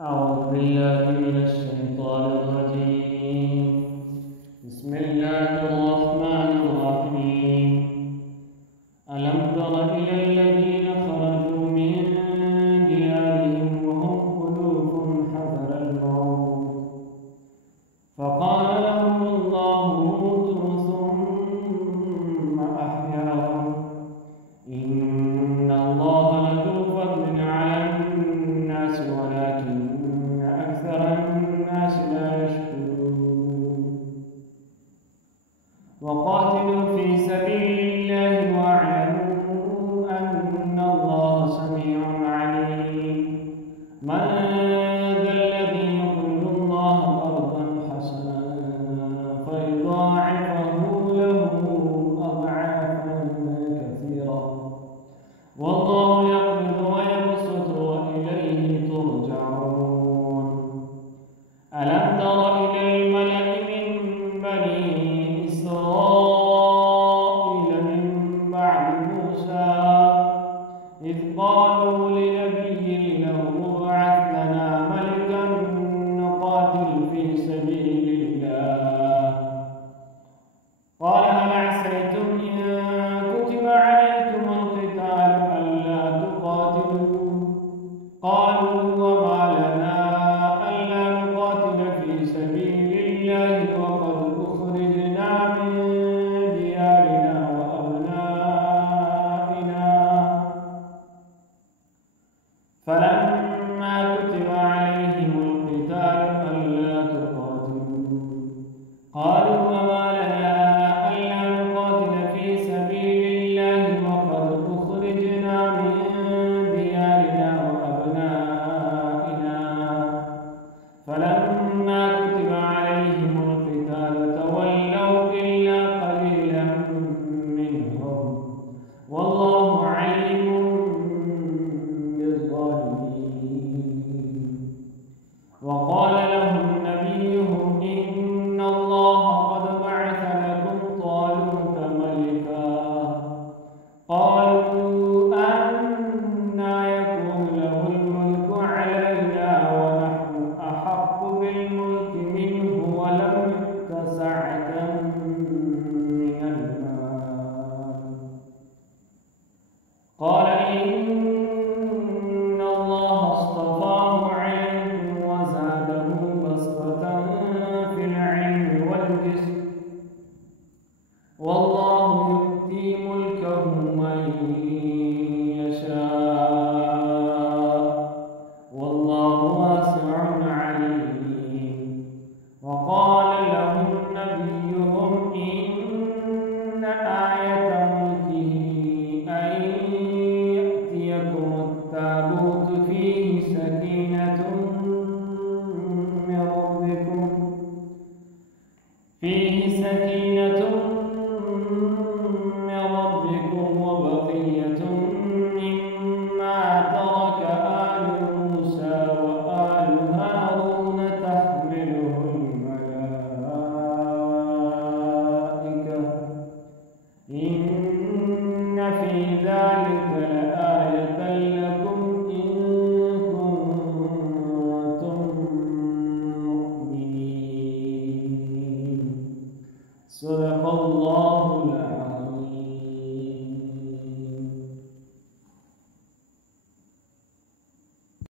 أعوذ بالله من الشيطان الرجيم. بسم الله الرحمن الرحيم. ألم تر إلى الذين خرجوا من ديارهم وهم ألوف حذر الموت فقال لهم الله موتوا ثم أحياهم إن الله لذو فضل على الناس ولكن أكثر الناس لا يشكرون. وقاتلوا في سبيل الله واعلموا أن الله سميع عليم. من ذا الذي يقرض الله قرضا حسنا فيضاعفه له أضعافا كثيرة والله يقبض ويبسط وإليه ترجعون. ألم تر إلى الملأ من بني إسرائيل من بعد موسى إذ قالوا